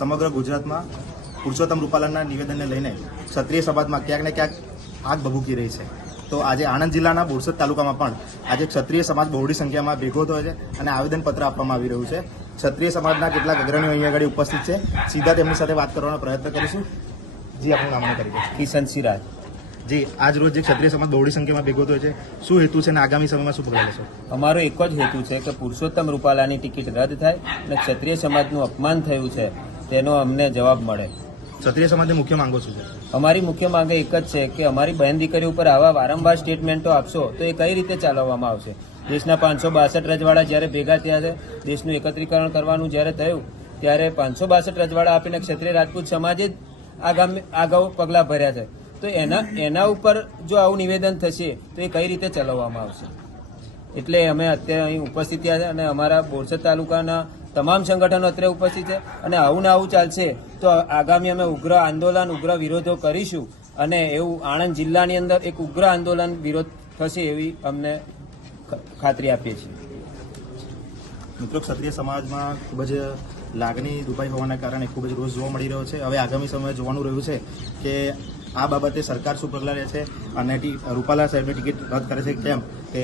સમગ્ર ગુજરાતમાં પુરુષોત્તમ રૂપાલાના નિવેદનને લઈને ક્ષત્રિય સમાજમાં ક્યાંક ને ક્યાંક આગ ભભૂકી રહી છે. તો આજે આણંદ જિલ્લાના બોરસદ તાલુકામાં પણ આજે ક્ષત્રિય સમાજ બહોળી સંખ્યામાં ભેગો થયો છે અને આવેદનપત્ર આપવામાં આવી રહ્યું છે. ક્ષત્રિય સમાજના કેટલાક અગ્રણીઓ અહીંયા આગળ ઉપસ્થિત છે. સીધા તેમની સાથે વાત કરવાનો પ્રયત્ન કરીશું. જી આપણું નામ કરી. કિશન સિરાજ. જી આજ રોજ જે ક્ષત્રિય સમાજ બહોળી સંખ્યામાં ભેગો થયો છે શું હેતુ છે અને આગામી સમયમાં શું પગલાં લેશો? અમારો એક જ હેતુ છે કે પુરુષોત્તમ રૂપાલાની ટિકિટ રદ થાય અને ક્ષત્રિય સમાજનું અપમાન થયું છે. તેનો અમને જવાબ મળે. ક્ષત્રિય સમાજની મુખ્ય માંગો શું છે? અમારી મુખ્ય માંગ એક જ છે કે અમારી બહેન દીકરી ઉપર આવા વારંવાર સ્ટેટમેન્ટો આપશો તો એ કઈ રીતે ચલાવવામાં આવશે? દેશના પાંચસો બાસઠ રજવાડા જ્યારે ભેગા થયા છે દેશનું એકત્રીકરણ કરવાનું જ્યારે થયું ત્યારે પાંચસો બાસઠ રજવાડા આપીને ક્ષત્રિય રાજપૂત સમાજે જ આગામી આગાઉ પગલાં ભર્યા છે. તો એના એના ઉપર જો આવું નિવેદન થશે તો એ કઈ રીતે ચલાવવામાં આવશે? એટલે અમે અત્યારે અહીં ઉપસ્થિત થયા છે અને અમારા બોરસદ તાલુકાના તમામ સંગઠનો અત્યારે ઉપસ્થિત છે અને આવું ને આવું ચાલશે તો આગામી અમે ઉગ્ર આંદોલન, ઉગ્ર વિરોધો કરીશું અને એવું આણંદ જિલ્લાની અંદર એક ઉગ્ર આંદોલન વિરોધ થશે એવી અમને ખાતરી આપીએ છીએ. મિત્રો, ક્ષત્રિય સમાજમાં ખૂબ જ લાગણી દુભાઈ હોવાના કારણે ખૂબ જ રોષ જોવા મળી રહ્યો છે. હવે આગામી સમયે જોવાનું રહ્યું છે કે આ બાબતે સરકાર શું પગલાં લે છે અને રૂપાલા સાહેબની ટિકિટ રદ કરે છે, કેમ? કે